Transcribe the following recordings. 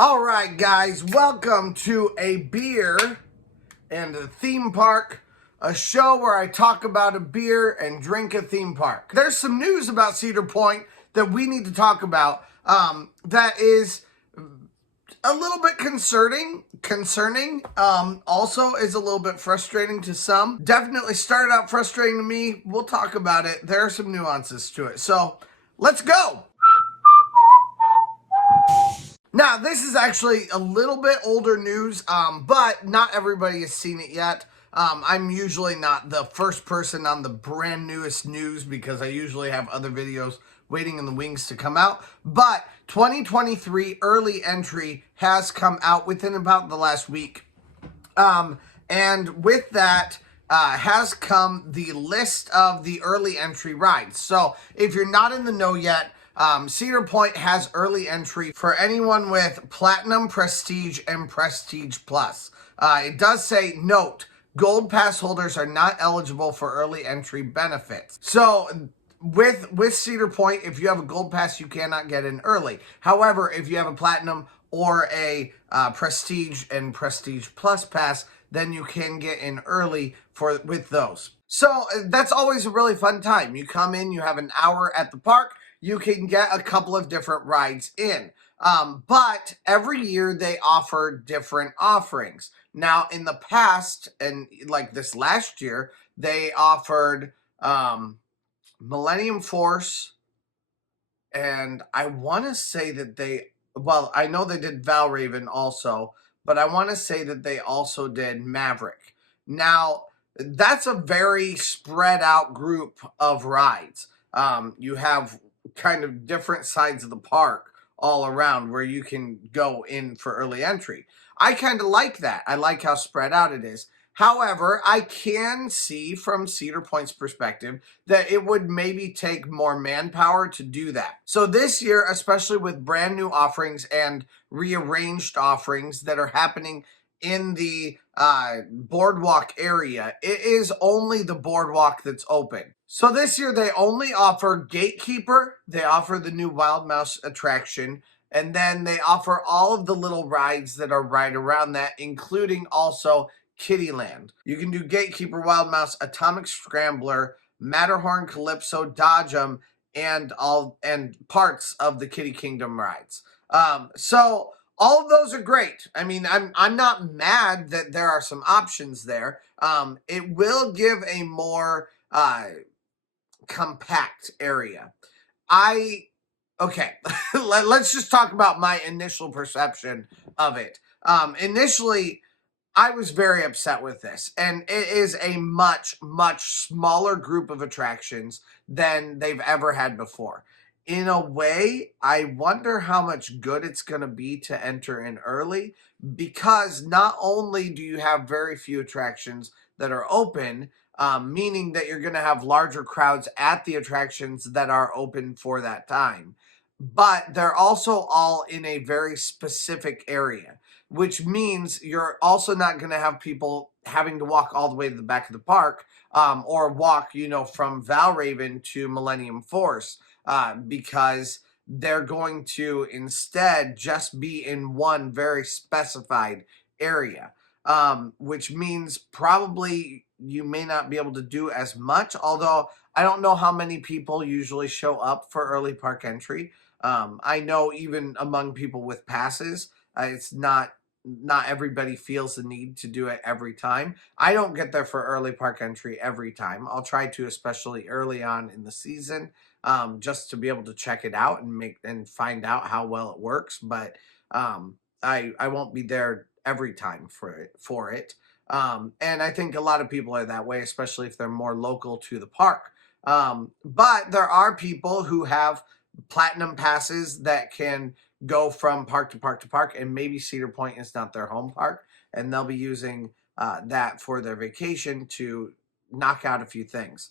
All right, guys, welcome to a beer and a theme park, a show where I talk about a beer and drink a theme park. There's some news about Cedar Point that we need to talk about that is a little bit concerning, also is a little bit frustrating to some. Definitely started out frustrating to me. We'll talk about it. There are some nuances to it. So let's go. Now, this is actually a little bit older news, but not everybody has seen it yet. I'm usually not the first person on the brand newest news because I usually have other videos waiting in the wings to come out. But 2023 early entry has come out within about the last week. And with that has come the list of the early entry rides. So if you're not in the know yet, Cedar Point has early entry for anyone with Platinum, Prestige, and Prestige Plus. It does say, note, Gold Pass holders are not eligible for early entry benefits. So with Cedar Point, if you have a Gold Pass, you cannot get in early. However, if you have a Platinum or a Prestige and Prestige Plus Pass, then you can get in early with those. So that's always a really fun time. You come in, you have an hour at the park, you can get a couple of different rides in. But every year they offer different offerings. Now, in the past, and like this last year, they offered Millennium Force, and I want to say that I know they did Valraven also, but I want to say that they also did Maverick. Now, that's a very spread out group of rides. You have kind of different sides of the park all around where you can go in for early entry. I kind of like that. I like how spread out it is. However, I can see from Cedar Point's perspective that it would maybe take more manpower to do that. So this year, especially with brand new offerings and rearranged offerings that are happening in the boardwalk area, it is only the boardwalk that's open. So this year they only offer Gatekeeper, they offer the new Wild Mouse attraction, and then they offer all of the little rides that are right around that, including also Kittyland. You can do Gatekeeper, Wild Mouse, Atomic Scrambler, Matterhorn, Calypso, Dodgem, and parts of the Kitty Kingdom rides. So all of those are great. I mean, I'm not mad that there are some options there. It will give a more compact area. Okay, let's just talk about my initial perception of it. Initially, I was very upset with this, and it is a much, much smaller group of attractions than they've ever had before. In a way, I wonder how much good it's going to be to enter in early, because not only do you have very few attractions that are open, meaning that you're going to have larger crowds at the attractions that are open for that time, but they're also all in a very specific area, which means you're also not going to have people having to walk all the way to the back of the park, or walk, from Valraven to Millennium Force, because they're going to instead just be in one very specified area, which means probably you may not be able to do as much, although I don't know how many people usually show up for early park entry. I know even among people with passes, it's not everybody feels the need to do it every time. I don't get there for early park entry every time. I'll try to, especially early on in the season, just to be able to check it out and find out how well it works. But I won't be there every time for it. And I think a lot of people are that way, especially if they're more local to the park. But there are people who have platinum passes that can go from park to park to park, and maybe Cedar Point is not their home park, and they'll be using that for their vacation to knock out a few things.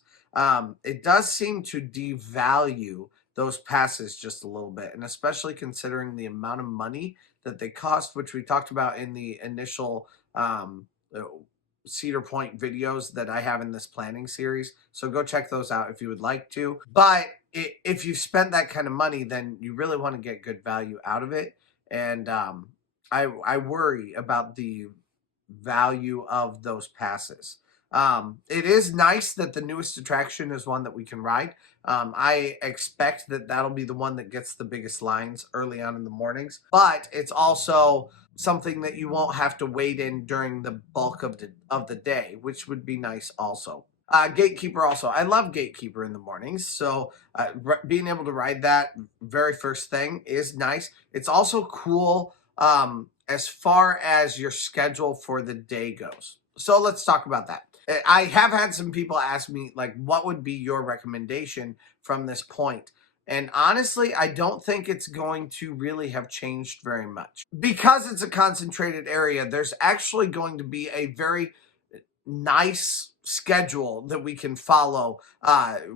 It does seem to devalue those passes just a little bit, and especially considering the amount of money that they cost, which we talked about in the initial Cedar Point videos that I have in this planning series. So go check those out if you would like to. But if you spent that kind of money, then you really want to get good value out of it. And I worry about the value of those passes. It is nice that the newest attraction is one that we can ride. I expect that that'll be the one that gets the biggest lines early on in the mornings, but it's also something that you won't have to wait in during the bulk of the day, which would be nice also. Gatekeeper also. I love Gatekeeper in the mornings, so being able to ride that very first thing is nice. It's also cool as far as your schedule for the day goes. So let's talk about that. I have had some people ask me, like, what would be your recommendation from this point? And honestly, I don't think it's going to really have changed very much. Because it's a concentrated area, there's actually going to be a very nice schedule that we can follow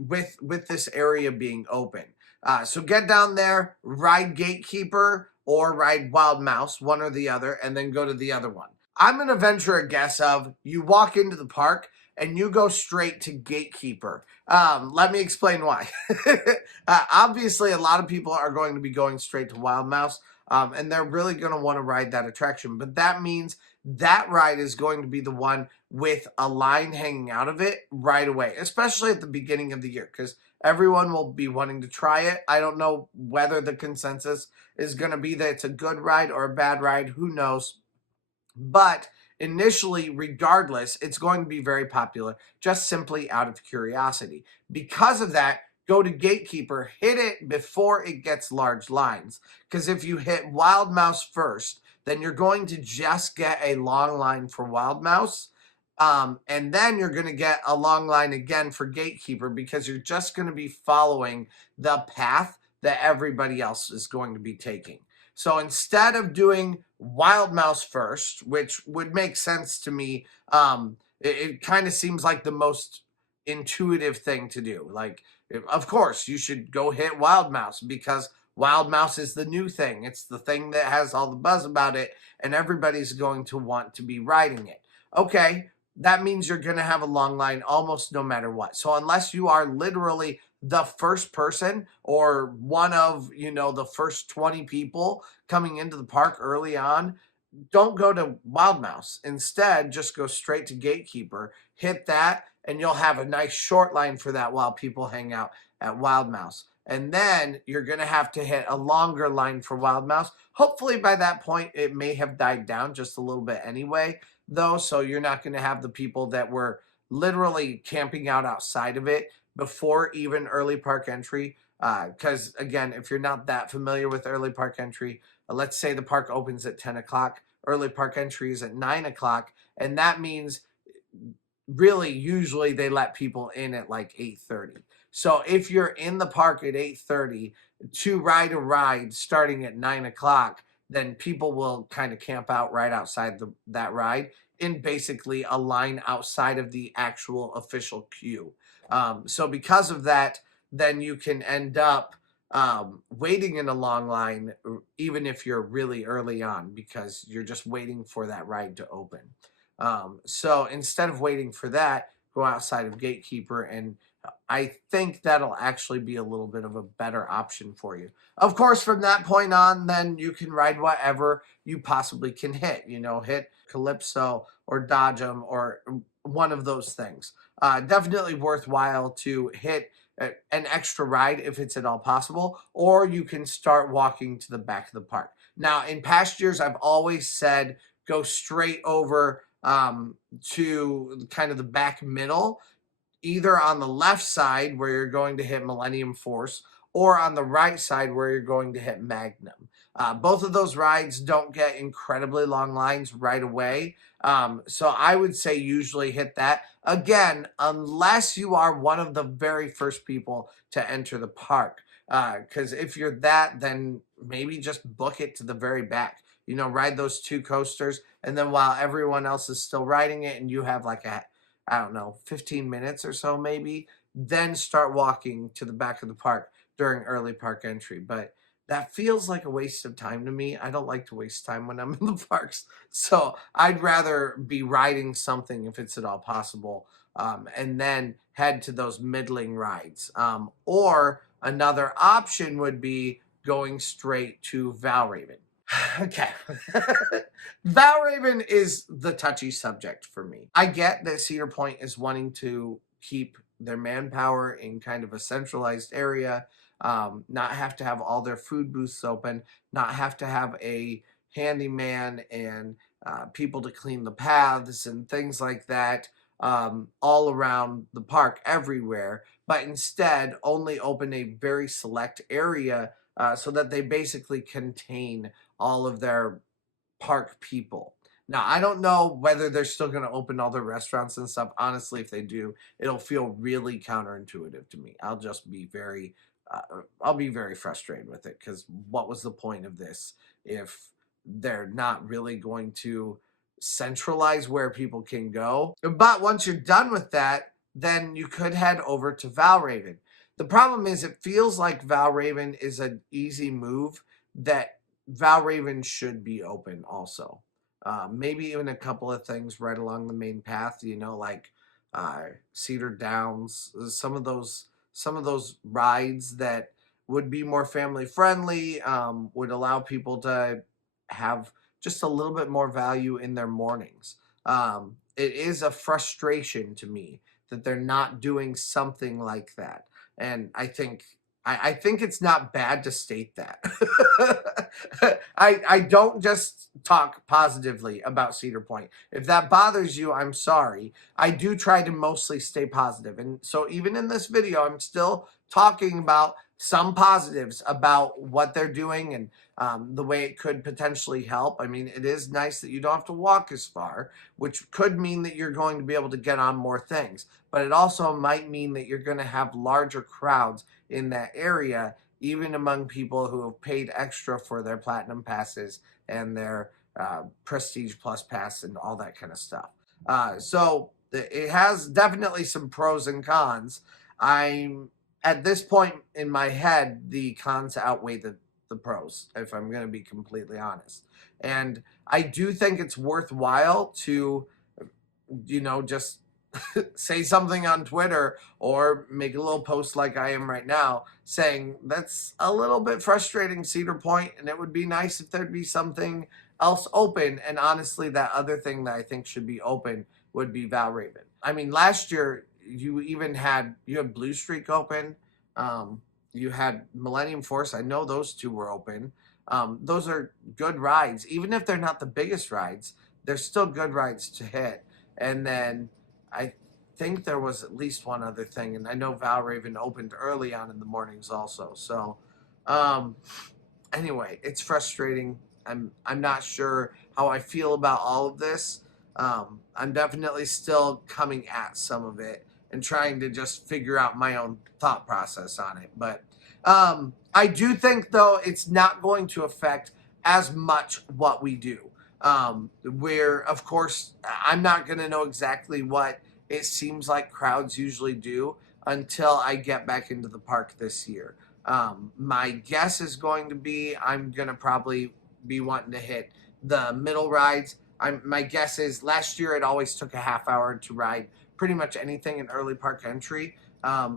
with this area being open. So get down there, ride Gatekeeper or ride Wild Mouse, one or the other, and then go to the other one. I'm going to venture a guess of you walk into the park and you go straight to Gatekeeper. Let me explain why. Obviously, a lot of people are going to be going straight to Wild Mouse, and they're really going to want to ride that attraction. But that means that ride is going to be the one with a line hanging out of it right away, especially at the beginning of the year, because everyone will be wanting to try it. I don't know whether the consensus is going to be that it's a good ride or a bad ride. Who knows? But initially, regardless, it's going to be very popular just simply out of curiosity. Because of that, go to Gatekeeper, hit it before it gets large lines. Because if you hit Wild Mouse first, then you're going to just get a long line for Wild Mouse. And then you're going to get a long line again for Gatekeeper because you're just going to be following the path that everybody else is going to be taking. So instead of doing Wild Mouse first, which would make sense to me, it kind of seems like the most intuitive thing to do. Like, of course, you should go hit Wild Mouse because Wild Mouse is the new thing. It's the thing that has all the buzz about it, and everybody's going to want to be riding it. Okay, that means you're going to have a long line almost no matter what. So unless you are literally the first person or one of, the first 20 people coming into the park early on, don't go to Wild Mouse. Instead, just go straight to Gatekeeper, hit that, and you'll have a nice short line for that while people hang out at Wild Mouse. And then you're going to have to hit a longer line for Wild Mouse. Hopefully, by that point, it may have died down just a little bit anyway, though. So you're not going to have the people that were literally camping out outside of it before even early park entry. Because, again, if you're not that familiar with early park entry, let's say the park opens at 10 o'clock, early park entry is at 9 o'clock, and that means really usually they let people in at like 8:30. So if you're in the park at 8:30 to ride a ride starting at 9 o'clock, then people will kind of camp out right outside that ride in basically a line outside of the actual official queue. So because of that, then you can end up waiting in a long line, even if you're really early on, because you're just waiting for that ride to open. So instead of waiting for that, go outside of Gatekeeper, and I think that'll actually be a little bit of a better option for you. Of course, from that point on, then you can ride whatever you possibly can hit. Hit Calypso or Dodge 'em or one of those things. Definitely worthwhile to hit an extra ride if it's at all possible, or you can start walking to the back of the park. Now, in past years, I've always said go straight over to kind of the back middle, either on the left side where you're going to hit Millennium Force or on the right side where you're going to hit Magnum. Both of those rides don't get incredibly long lines right away. So I would say usually hit that. Again, unless you are one of the very first people to enter the park. Because if you're that, then maybe just book it to the very back. Ride those two coasters. And then while everyone else is still riding it and you have like I don't know, 15 minutes or so maybe, then start walking to the back of the park during early park entry. But that feels like a waste of time to me. I don't like to waste time when I'm in the parks. So I'd rather be riding something if it's at all possible, and then head to those middling rides. Or another option would be going straight to Valraven. Okay. Valraven is the touchy subject for me. I get that Cedar Point is wanting to keep their manpower in kind of a centralized area, not have to have all their food booths open, not have to have a handyman and people to clean the paths and things like that all around the park everywhere, but instead only open a very select area so that they basically contain all of their park people. Now, I don't know whether they're still going to open all their restaurants and stuff. Honestly, if they do, it'll feel really counterintuitive to me. I'll be very frustrated with it because what was the point of this if they're not really going to centralize where people can go? But once you're done with that, then you could head over to Valraven. The problem is, it feels like Valraven is an easy move that Valraven should be open also. Maybe even a couple of things right along the main path, like Cedar Downs, some of those rides that would be more family friendly, would allow people to have just a little bit more value in their mornings. It is a frustration to me that they're not doing something like that. And I think it's not bad to state that. I don't just talk positively about Cedar Point. If that bothers you, I'm sorry. I do try to mostly stay positive. And so even in this video, I'm still talking about some positives about what they're doing and the way it could potentially help. I mean, it is nice that you don't have to walk as far, which could mean that you're going to be able to get on more things. But it also might mean that you're going to have larger crowds in that area, even among people who have paid extra for their platinum passes and their prestige plus pass and all that kind of stuff. So it has definitely some pros and cons. I'm at this point in my head, the cons outweigh the pros, if I'm going to be completely honest. And I do think it's worthwhile to, just say something on Twitter or make a little post like I am right now saying that's a little bit frustrating, Cedar Point, and it would be nice if there'd be something else open. And honestly, that other thing that I think should be open would be Valraven. I mean, last year you had Blue Streak open, you had Millennium Force. I know those two were open. Those are good rides, even if they're not the biggest rides. They're still good rides to hit. And then I think there was at least one other thing, and I know Valraven opened early on in the mornings also. So, um, anyway, it's frustrating. I'm not sure how I feel about all of this. I'm definitely still coming at some of it and trying to just figure out my own thought process on it. But I do think though it's not going to affect as much what we do. Where of course I'm not going to know exactly what it seems like crowds usually do until I get back into the park this year. My guess is going to be I'm going to probably be wanting to hit the middle rides. My guess is last year it always took a half hour to ride pretty much anything in early park entry.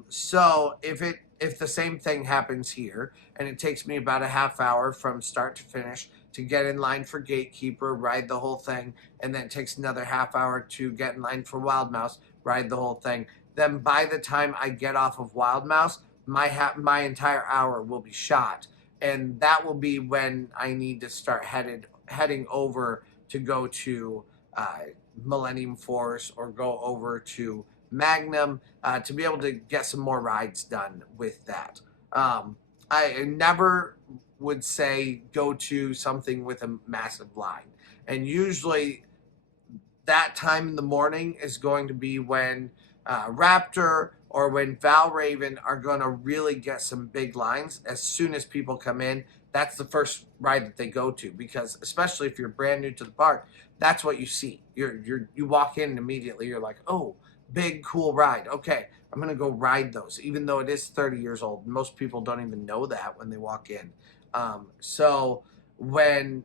So if the same thing happens here and it takes me about a half hour from start to finish to get in line for Gatekeeper, ride the whole thing, and then it takes another half hour to get in line for Wild Mouse, ride the whole thing, then by the time I get off of Wild Mouse, my entire hour will be shot, and that will be when I need to start heading over to go to uh, Millennium Force or go over to Magnum to be able to get some more rides done with that. I never would say go to something with a massive line, and usually that time in the morning is going to be when Raptor or when Valraven are going to really get some big lines. As soon as people come in, that's the first ride that they go to, because especially if you're brand new to the park, that's what you see. You walk in and immediately you're like, oh, big cool ride. Okay, I'm gonna go ride those, even though it is 30 years old. Most people don't even know that when they walk in. So when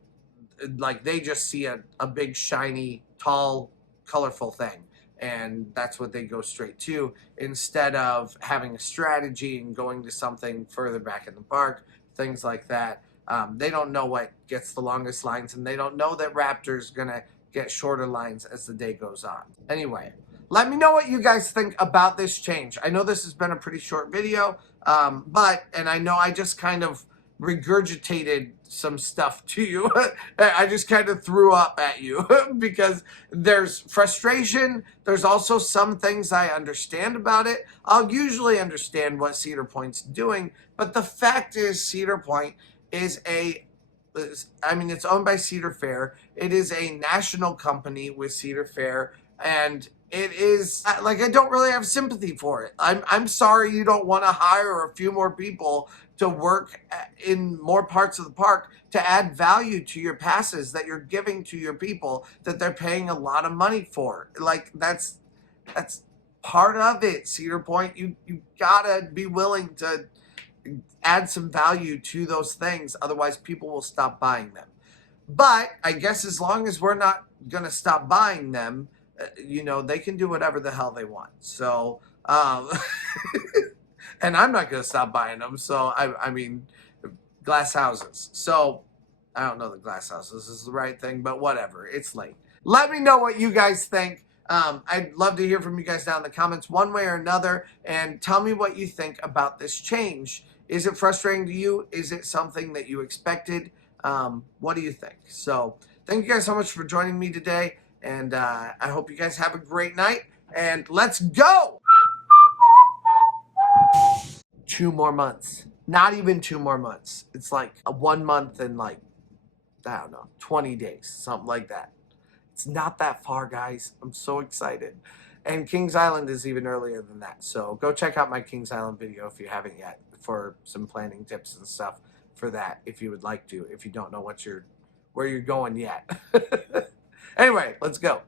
like they just see a big shiny tall colorful thing, and that's what they go straight to instead of having a strategy and going to something further back in the park, things like that. They don't know what gets the longest lines, and they don't know that Raptor's gonna get shorter lines as the day goes on. Anyway, let me know what you guys think about this change. I know this has been a pretty short video, and I know I just kind of regurgitated some stuff to you. I just kind of threw up at you because there's frustration. There's also some things I understand about it. I'll usually understand what Cedar Point's doing, but the fact is Cedar Point is it's owned by Cedar Fair. It is a national company with Cedar Fair, and it is like I don't really have sympathy for it. I'm sorry you don't want to hire a few more people to work in more parts of the park to add value to your passes that you're giving to your people that they're paying a lot of money for. Like that's part of it, Cedar Point. You gotta be willing to add some value to those things, otherwise people will stop buying them. But I guess as long as we're not gonna stop buying them, they can do whatever the hell they want. So and I'm not gonna stop buying them. So I mean, glass houses. So I don't know that glass houses is the right thing, but whatever. It's late. Let me know what you guys think. I'd love to hear from you guys down in the comments one way or another, and tell me what you think about this change. Is it frustrating to you? Is it something that you expected? What do you think? So thank you guys so much for joining me today, and I hope you guys have a great night, and let's go! 2 more months. Not even 2 more months. It's like a 1 month and like, I don't know, 20 days, something like that. It's not that far, guys. I'm so excited. And Kings Island is even earlier than that. So go check out my Kings Island video if you haven't yet for some planning tips and stuff for that if you would like to, if you don't know where you're going yet. Anyway, let's go.